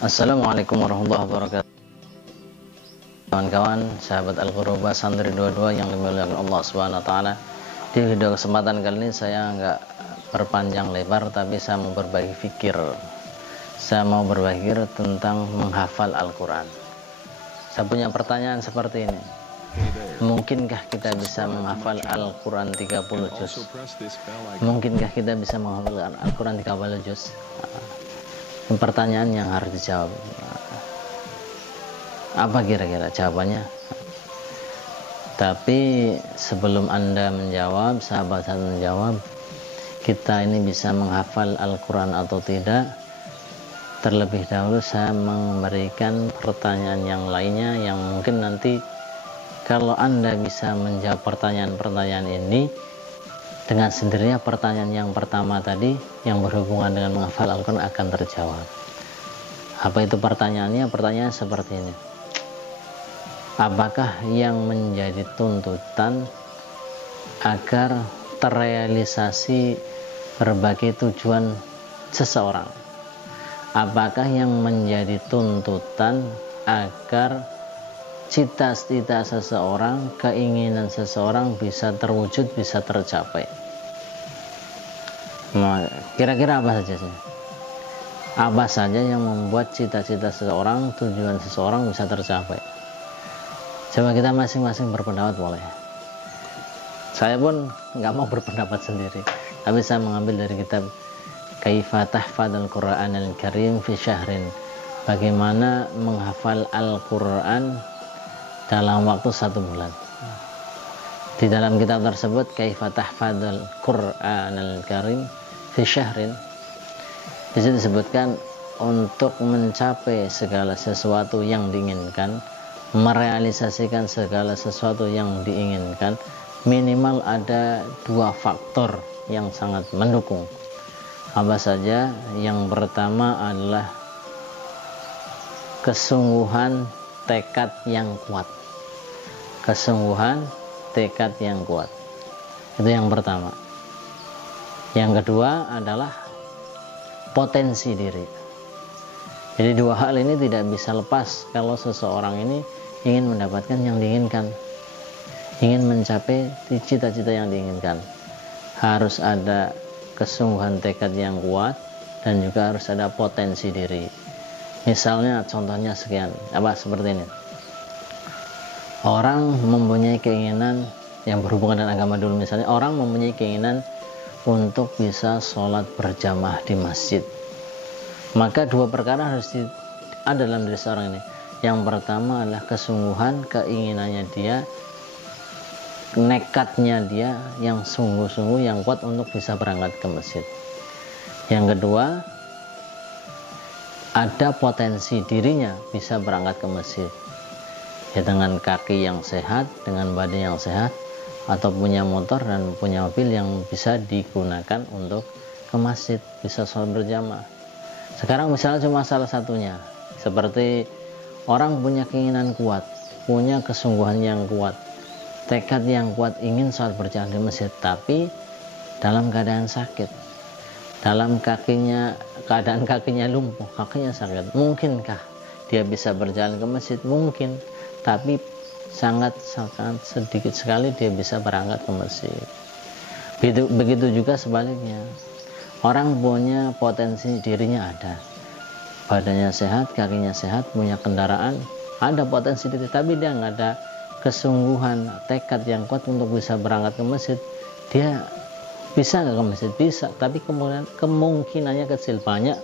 Assalamualaikum warahmatullahi wabarakatuh. Kawan-kawan, sahabat Al-Qurubah, santri 22 yang dimuliakan Allah Subhanahu wa taala. Di video kesempatan kali ini saya nggak berpanjang lebar, tapi saya mau berbagi fikir. Saya mau berpikir tentang menghafal Al-Qur'an. Saya punya pertanyaan seperti ini. Mungkinkah kita bisa menghafal Al-Qur'an 30 juz? Mungkinkah kita bisa menghafal Al-Qur'an 30 juz? Pertanyaan yang harus dijawab. Apa kira-kira jawabannya? Tapi sebelum Anda menjawab, sahabat saya menjawab, kita ini bisa menghafal Al-Quran atau tidak, terlebih dahulu saya memberikan pertanyaan yang lainnya yang mungkin nanti kalau Anda bisa menjawab pertanyaan-pertanyaan ini, dengan sendirinya pertanyaan yang pertama tadi yang berhubungan dengan menghafal Al-Quran akan terjawab. Apa itu pertanyaannya? Pertanyaan seperti ini. Apakah yang menjadi tuntutan agar terrealisasi berbagai tujuan seseorang? Apakah yang menjadi tuntutan agar cita-cita seseorang, keinginan seseorang bisa terwujud, bisa tercapai? Nah, kira-kira apa saja sih? Apa saja yang membuat cita-cita seseorang, tujuan seseorang bisa tercapai? Coba kita masing-masing berpendapat boleh. Saya pun nggak mau berpendapat sendiri, tapi saya mengambil dari kitab Kaifa Tahfadzul Qur'anal Karim fi Syahrin. Bagaimana menghafal Al-Quran dalam waktu 1 bulan. Di dalam kitab tersebut Kaifa Tahfadzul Qur'anal Karim fi Syahrin, di situ disebutkan untuk mencapai segala sesuatu yang diinginkan, merealisasikan segala sesuatu yang diinginkan, minimal ada 2 faktor yang sangat mendukung. Apa saja? Yang pertama adalah kesungguhan tekad yang kuat. Kesungguhan tekad yang kuat. Itu yang pertama. Yang kedua adalah potensi diri. Jadi 2 hal ini tidak bisa lepas kalau seseorang ini ingin mendapatkan yang diinginkan, ingin mencapai cita-cita yang diinginkan. Harus ada kesungguhan tekad yang kuat dan juga harus ada potensi diri. Misalnya contohnya sekian, seperti ini. Orang mempunyai keinginan yang berhubungan dengan agama dulu, misalnya orang mempunyai keinginan untuk bisa sholat berjamaah di masjid. Maka 2 perkara harus ada dalam diri seorang ini. Yang pertama adalah kesungguhan, keinginannya dia, nekatnya dia yang sungguh-sungguh, yang kuat untuk bisa berangkat ke masjid. Yang kedua, ada potensi dirinya bisa berangkat ke masjid, ya dengan kaki yang sehat, dengan badan yang sehat, atau punya motor dan punya mobil yang bisa digunakan untuk ke masjid, bisa sholat berjamaah. Sekarang misalnya cuma salah satunya, seperti orang punya keinginan kuat, punya kesungguhan yang kuat, tekad yang kuat, ingin sholat berjamaah di masjid, tapi dalam keadaan sakit, dalam keadaan kakinya lumpuh, kakinya sakit. Mungkinkah dia bisa berjalan ke masjid? Mungkin, tapi sangat sedikit sekali dia bisa berangkat ke masjid. Begitu juga sebaliknya. Orang punya potensi dirinya ada, badannya sehat, kakinya sehat, punya kendaraan, ada potensi diri, tapi dia nggak ada kesungguhan, tekad yang kuat untuk bisa berangkat ke masjid. Dia bisa nggak ke masjid? Bisa, tapi kemudian kemungkinannya kecil. Banyak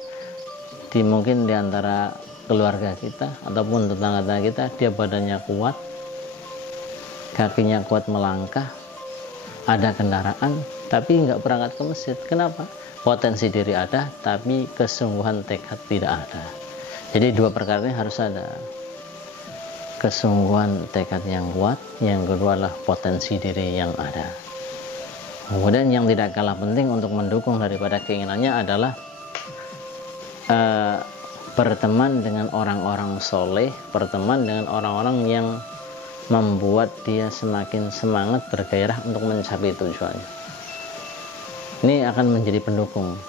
mungkin di antara keluarga kita ataupun tetangga kita, dia badannya kuat, kakinya kuat melangkah, ada kendaraan, tapi nggak berangkat ke masjid. Kenapa? Potensi diri ada, tapi kesungguhan tekad tidak ada. Jadi 2 perkara ini harus ada. Kesungguhan tekad yang kuat, yang kedua adalah potensi diri yang ada. Kemudian yang tidak kalah penting untuk mendukung daripada keinginannya adalah berteman dengan orang-orang soleh, berteman dengan orang-orang yang membuat dia semakin semangat, bergairah untuk mencapai tujuannya. Ini akan menjadi pendukung.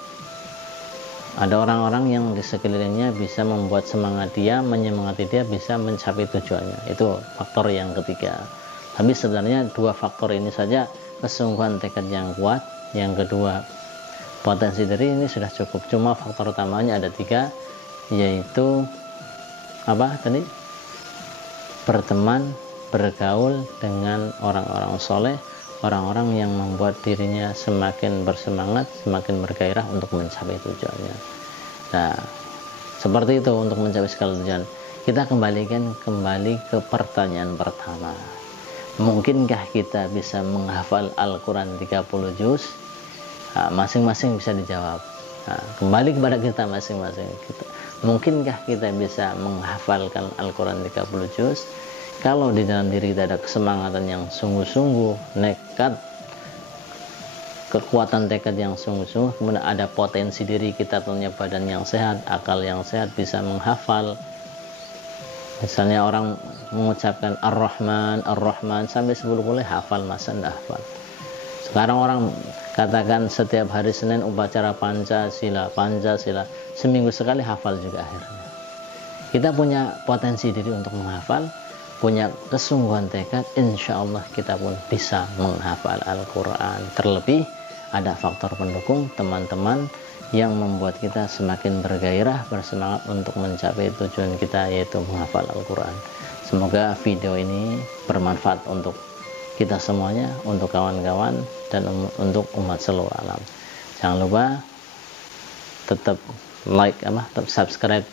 Ada orang-orang yang di sekelilingnya bisa membuat semangat dia, menyemangati dia bisa mencapai tujuannya. Itu faktor yang ketiga. Tapi sebenarnya dua faktor ini saja, kesungguhan tekad yang kuat, yang kedua potensi diri, ini sudah cukup. Cuma faktor utamanya ada tiga, yaitu apa tadi? Berteman, bergaul dengan orang-orang soleh, orang-orang yang membuat dirinya semakin bersemangat, semakin bergairah untuk mencapai tujuannya. Nah, seperti itu untuk mencapai segala tujuan. Kita kembali ke pertanyaan pertama. Mungkinkah kita bisa menghafal Al-Quran 30 juz? Nah, masing-masing bisa dijawab. Nah, kembali kepada kita masing-masing. Mungkinkah kita bisa menghafalkan Al-Quran 30 juz? Kalau di dalam diri kita ada kesemangatan yang sungguh-sungguh, nekat, kekuatan tekad yang sungguh-sungguh, kemudian ada potensi diri kita, punya badan yang sehat, akal yang sehat, bisa menghafal. Misalnya orang mengucapkan Ar-Rahman, Ar-Rahman sampai 10 kali hafal, masa tidak hafal? Sekarang orang katakan setiap hari Senin upacara Pancasila, Pancasila, seminggu sekali hafal juga akhirnya. Kita punya potensi diri untuk menghafal, punya kesungguhan tekad, insya Allah kita pun bisa menghafal Al-Quran. Terlebih ada faktor pendukung, teman-teman yang membuat kita semakin bergairah, bersemangat untuk mencapai tujuan kita, yaitu menghafal Al-Quran. Semoga video ini bermanfaat untuk kita semuanya, untuk kawan-kawan, dan untuk umat seluruh alam. Jangan lupa tetap tetap subscribe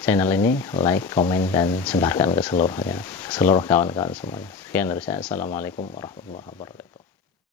channel ini, like, komen, dan sebarkan ke seluruh kawan-kawan semuanya. Sekian dari saya. Assalamualaikum warahmatullahi wabarakatuh.